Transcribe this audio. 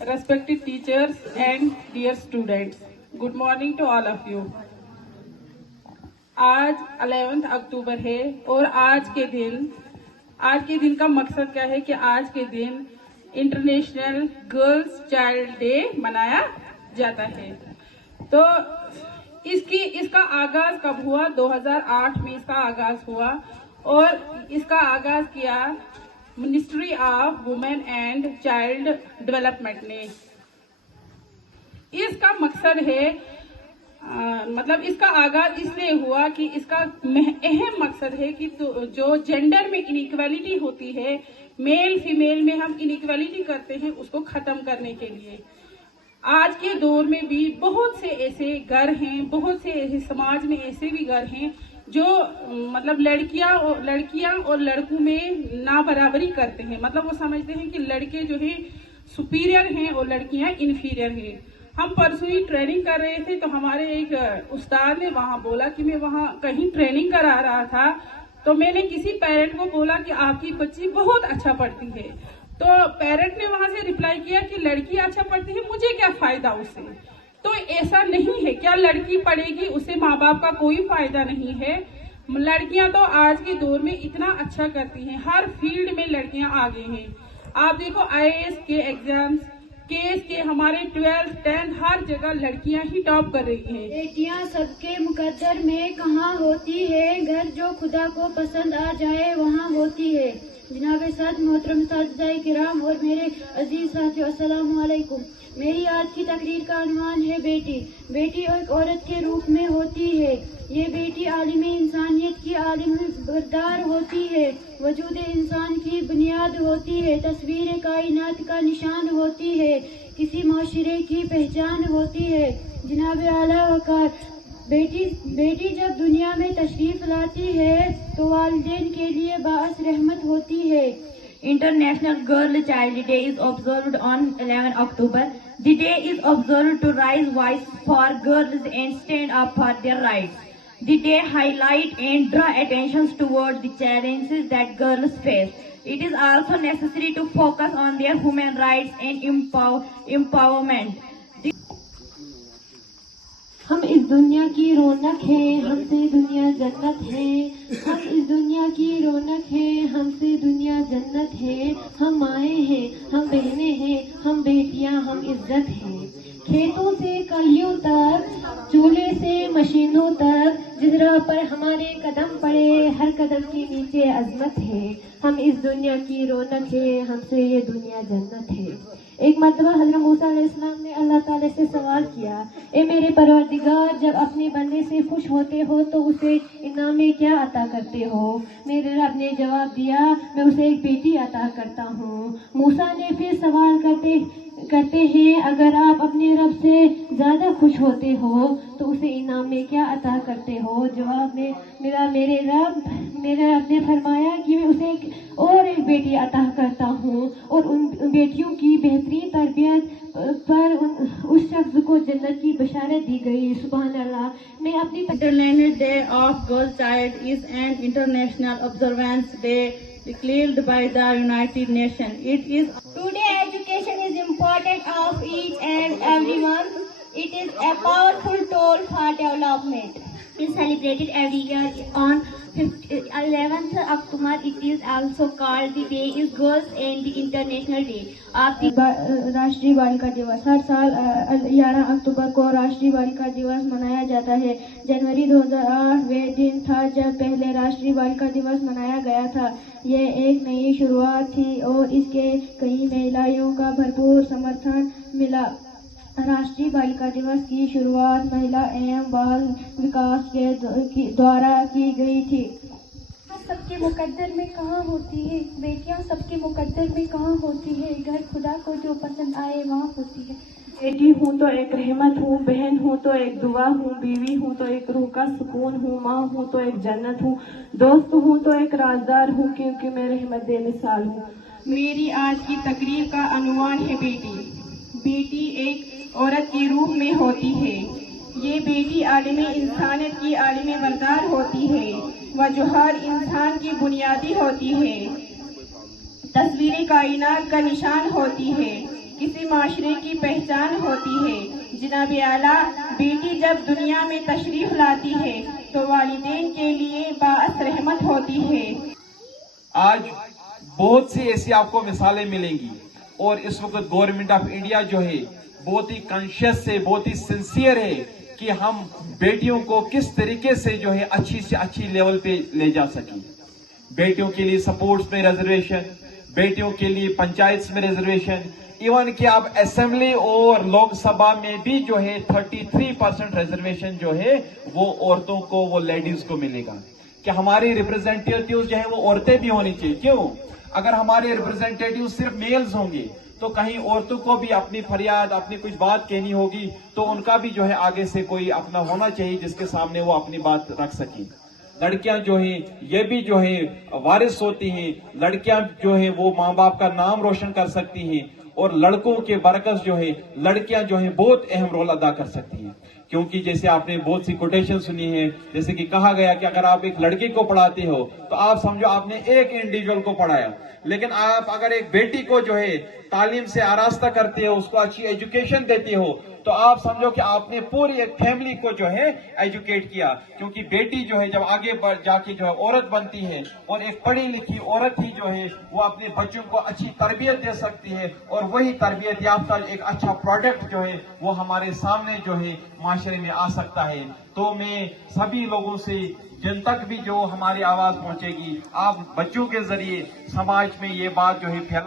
respected teachers and dear students, good morning to all of you. आज 11 अक्टूबर है और आज के दिन का मकसद क्या है कि आज के दिन इंटरनेशनल गर्ल्स चाइल्ड डे मनाया जाता है। तो इसका आगाज कब हुआ? 2008 में इसका आगाज हुआ और इसका आगाज किया ministry of women and child development ने। इसका मकसद है मतलब इसका आगाज इसलिए हुआ कि इसका अहम मकसद है कि जो जेंडर में इनइक्वालिटी होती है, मेल फीमेल में हम इनइक्वालिटी करते हैं, उसको खत्म करने के लिए। आज के दौर में भी बहुत से ऐसे घर हैं, बहुत से ऐसे समाज में ऐसे भी घर हैं जो मतलब लड़कियां और लड़कों में ना बराबरी करते हैं। मतलब वो समझते हैं कि लड़के जो है सुपीरियर हैं और लड़कियां इन्फीरियर हैं। हम परसों ही ट्रेनिंग कर रहे थे तो हमारे एक उस्ताद ने वहां बोला कि मैं वहां कहीं ट्रेनिंग करा रहा था, तो मैंने किसी पेरेंट को बोला कि आपकी बच्ची बहुत अच्छा पढ़ती है। तो पेरेंट ने वहां से रिप्लाई किया कि लड़की अच्छा पढ़ती है, मुझे क्या फायदा उससे। तो ऐसा नहीं है, क्या लड़की पढ़ेगी उससे माँ बाप का कोई फायदा नहीं है। लड़कियां तो आज के दौर में इतना अच्छा करती हैं, हर फील्ड में लड़कियां आगे हैं। आप देखो IAS के एग्जाम्स, केस के हमारे 12th 10th हर जगह लड़कियां ही टॉप कर रही हैं। बेटियां सबके मुकद्दर में कहाँ होती है, घर जो खुदा को पसंद आ जाए वहाँ होती है। जनाब साथ मोहतरम साथिया किराम और मेरे अजीज साथियों, अस्सलाम वालेकुम। मेरी आज की तकरीर का अनुमान है बेटी। बेटी एक औरत के रूप में होती है। ये बेटी आलिम इंसानियत की आलिम बरदार होती है, वजूद इंसान की बुनियाद होती है, तस्वीर कायनात का निशान होती है, किसी माशरे की पहचान होती है। जनाब आला वकार, बेटी जब दुनिया में तशरीफ लाती है तो वालिदैन के लिए बाअस रहमत होती है। International Girl Child Day is observed on 11 October. The day is observed to raise voice for girls and stand up for their rights. The day highlight and draw attention towards the challenges that girls face. It is also necessary to focus on their human rights and empowerment. हम इस दुनिया की रौनक है, हमसे दुनिया जन्नत है। हम इस दुनिया की रौनक है, हमसे दुनिया जन्नत है। हम माएँ हैं, हम बहनें हैं, हम बेटियां, हम इज्जत हैं। खेतों से कलियों तक, चूल्हे से मशीनों तक, जिस राह पर हमारे कदम पड़े, हर कदम के नीचे अजमत है। हम इस दुनिया की रौनक है, हमसे ये दुनिया जन्नत है। एक मर्तबा हज़रत मूसा अलैहिस्सलाम ने अल्लाह ताला से सवाल किया, ए मेरे परवरदिगार, जब अपने बंदे से खुश होते हो तो उसे इनाम में क्या अता करते हो? मेरे रब ने जवाब दिया, मैं उसे एक बेटी अता करता हूँ। मूसा ने फिर सवाल करते हैं, अगर आप अपने रब से ज्यादा खुश होते हो तो उसे इनाम में क्या अता करते हो? जवाब में मेरे रब ने फरमाया कि मैं उसे एक बेटी अता करता हूँ और उन बेटियों की बेहतरीन तरबियत पर उस शख्स को जन्नत की बशारत दी गई। सुभान अल्लाह। मैं अपनी International Day of Girl Child is an international observance day declared by the United Nations. Today education is important of each and everyone. It is a powerful tool for development. It is celebrated every year on 11th October. It is also called the Day is Girls and the International Day of the राष्ट्रीय बालिका दिवस। हर साल 11 अक्टूबर को राष्ट्रीय बालिका दिवस मनाया जाता है। जनवरी 2008 वे दिन था जब पहले राष्ट्रीय बालिका दिवस मनाया गया था। यह एक नई शुरुआत थी और इसके कई महिलाओं का भरपूर समर्थन मिला। राष्ट्रीय बालिका दिवस की शुरुआत महिला एवं बाल विकास के द्वारा की गई थी। सबके मुकद्दर में कहाँ होती है, बेटियां सबके मुकद्दर में कहाँ होती है, घर खुदा को जो पसंद आए वहाँ होती है। बेटी हूँ तो एक रहमत हूँ, बहन हूँ तो एक दुआ हूँ, बीवी हूँ तो एक रूह का सुकून हूँ, माँ हूँ तो एक जन्नत हूँ, दोस्त हूँ तो एक राजदार हूँ, क्योंकि मैं रहमत बेमिसाल हूँ। मेरी आज की तकरीर का अनुमान है बेटी। बेटी एक औरत के रूप में होती है। ये बेटी आलिम इंसानियत की आलिम बरदार होती है, वह जो हर इंसान की बुनियादी होती है, तस्वीर कायनात का निशान होती है, کسی معاشرے کی پہچان ہوتی ہے۔ جناب اعلیٰ، بیٹی جب دنیا میں تشریف لاتی ہے تو والدین کے لیے باعث رحمت ہوتی ہے۔ آج بہت سی ایسی آپ کو مثالیں ملیں گی، اور اس وقت گورنمنٹ آف انڈیا جو ہے بہت ہی کانشیس ہے، بہت ہی سنسیئر ہے کہ ہم بیٹیوں کو کس طریقے سے جو ہے اچھی سے اچھی لیول پہ لے جا سکیں۔ بیٹیوں کے لیے سپورٹس میں ریزرویشن، بیٹیوں کے لیے پنچایت میں ریزرویشن، ایون کہ اب اسمبلی اور لوک سبھا میں بھی جو ہے 33% ریزرویشن جو ہے وہ عورتوں کو، وہ لیڈیز کو ملے گا۔ کہ ہماری ریپرزینٹیٹیو جو ہے وہ عورتیں بھی ہونی چاہیے۔ کیوں؟ اگر ہمارے ریپرزینٹیٹیو صرف میلز ہوں گے تو کہیں عورتوں کو بھی اپنی فریاد، اپنی کچھ بات کہنی ہوگی، تو ان کا بھی جو ہے آگے سے کوئی اپنا ہونا چاہیے جس کے سامنے وہ اپنی بات رکھ سکیں۔ لڑکیاں جو ہیں یہ بھی جو ہے وارث ہوتی ہیں، لڑکیاں جو ہیں وہ ماں باپ کا نام روشن کر سکتی ہیں، اور لڑکوں کے برعکس جو ہے لڑکیاں جو ہیں بہت اہم رول ادا کر سکتی ہیں۔ کیونکہ جیسے آپ نے بہت سی کوٹیشن سنی ہے، جیسے کہ کہا گیا کہ اگر آپ ایک لڑکی کو پڑھاتے ہو تو آپ سمجھو آپ نے ایک انڈیویجول کو پڑھایا، لیکن آپ اگر ایک بیٹی کو جو ہے تعلیم سے آراستہ کرتے ہو، اس کو اچھی ایجوکیشن دیتے ہو، تو آپ سمجھو کہ آپ نے پوری ایک فیملی کو جو ہے ایجوکیٹ کیا۔ کیونکہ بیٹی جو ہے جب آگے جا کے جو ہے عورت بنتی ہے، اور ایک پڑھی لکھی عورت ہی جو ہے وہ اپنے بچوں کو اچھی تربیت دے سکتی ہے، اور وہی تربیت یافتہ ایک اچھا پروڈکٹ جو ہے وہ ہمارے سامنے جو ہے معاشرے میں آ سکتا ہے۔ تو میں سبھی لوگوں سے، جن تک بھی جو ہماری آواز پہنچے گی، آپ بچوں کے ذریعے سماج میں یہ بات جو ہے